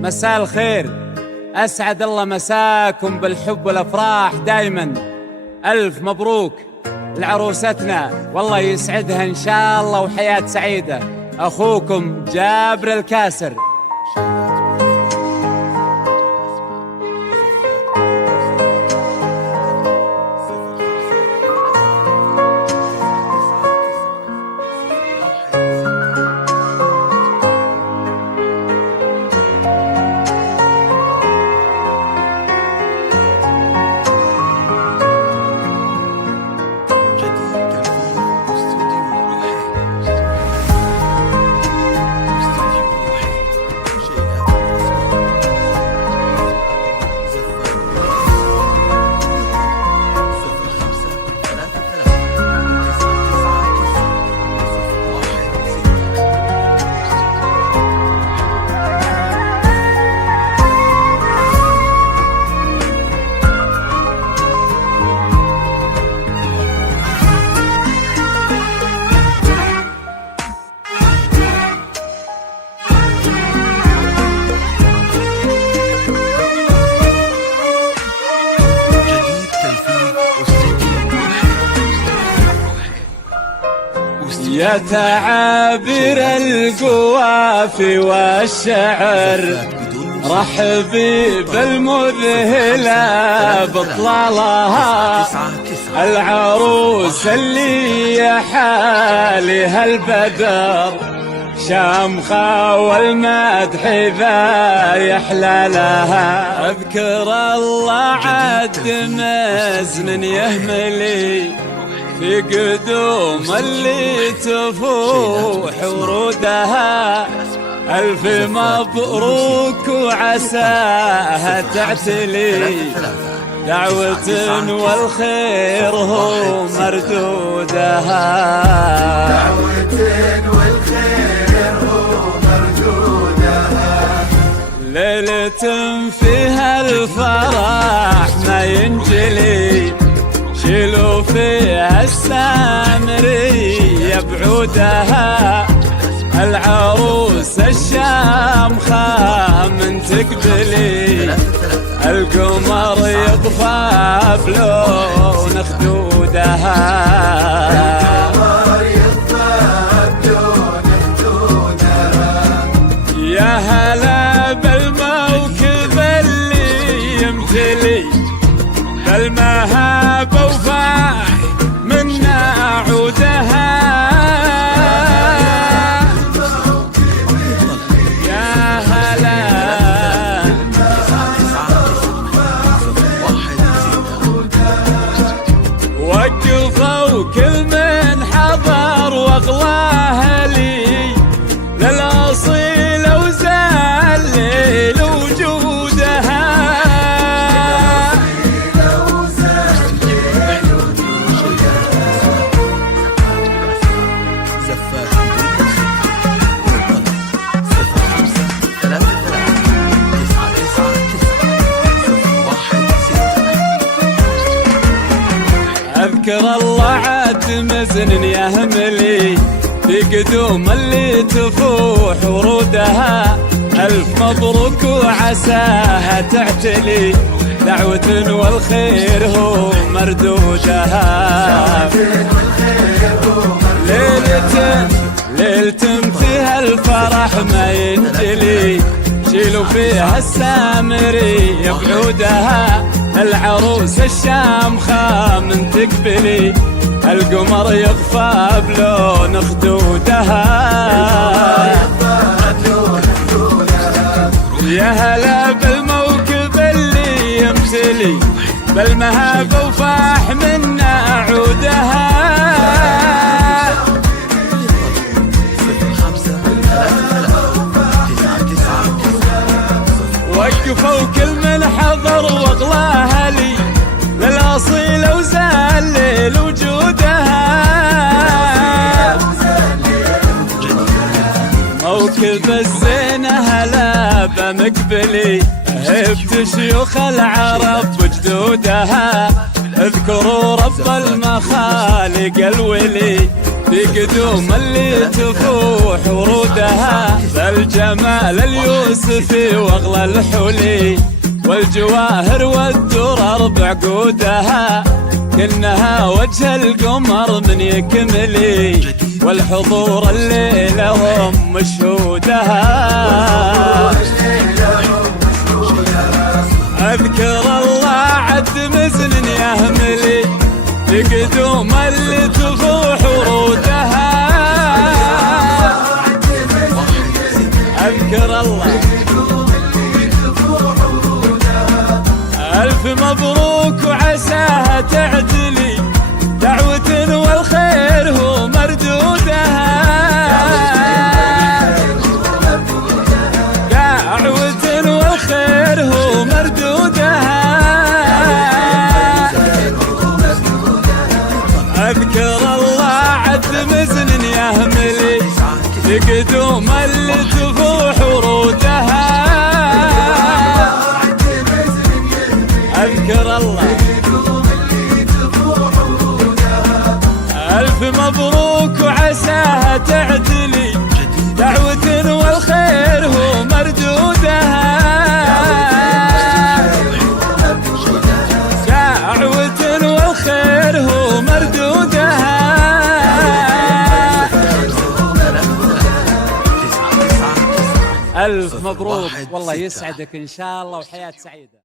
مساء الخير، أسعد الله مساكم بالحب والأفراح دايما. ألف مبروك لعروستنا، والله يسعدها إن شاء الله وحياة سعيدة. أخوكم جابر الكاسر. يا تعابير القوافي والشعر، رحبي بالمذهلة بطلالها، العروس اللي يا حالها البدر، شامخة والمدح ذا يحلى لها. اذكر الله عد مزن يهملي في قدوم اللي تفوح ورودها، ألف مبروك وعساها تعتلي، دعوة والخير هو مردودها، دعوة والخير هو مردودها. ليلة فيها الفرح ما ينجلي، شيلوا فيها السامرية بعودها، العروس الشامخة من تقبلي، القمر يطفى بلون خدودها، يا هلا بالموكب اللي يمتلي، بالمهابة وفاح منا عودها، يا هلا وقفوا كل من حضر واغلاه لي، للأصيل وزال لي لوجودها، اذكر الله عد مزن يهملي، في قدوم اللي تفوح ورودها، ألف مبروك وعساها تعتلي، دعوة والخير هو مردودها، ليلة فيها الفرح ما ينجلي، شيلوا فيها السامري بعودها، العروس الشامخة من تقبلي، القمر يطفى بلون خدودها، يا هلا بالموكب اللي يمتلي، بالمهابة وفاح منا عودها، وقفوا كل من حضر واغلاها لي، للأصيل وزال لي لوجودها، موكب الزينة هلا بمقبلي، هبت شيوخ العرب وجدودها، اذكروا رب المخالق الولي، في قدوم اللي تفوح ورودها، بالجمال اليوسفي واغلى الحلي، والجواهر والدرر بعقودها، كأنها وجه القمر من يكملي، والحضور الليلة هم مشهودها. اذكر الله عد مزن يهملي، بقدوم اللي تفوح ورودها. اذكر الله الف مبروك وعساها تعدلي، دعوة والخير هو مردودها. دعوة والخير هو مردودها. اذكر الله عد مزن يهملي، بقدوم اللي تفوح ورودها. اذكر الله الف مبروك وعساها تعدلي، دعوة والخير هو مردودها. دعوة والخير هو مردودها. ألف مبروك، والله يسعدك إن شاء الله وحياة سعيدة.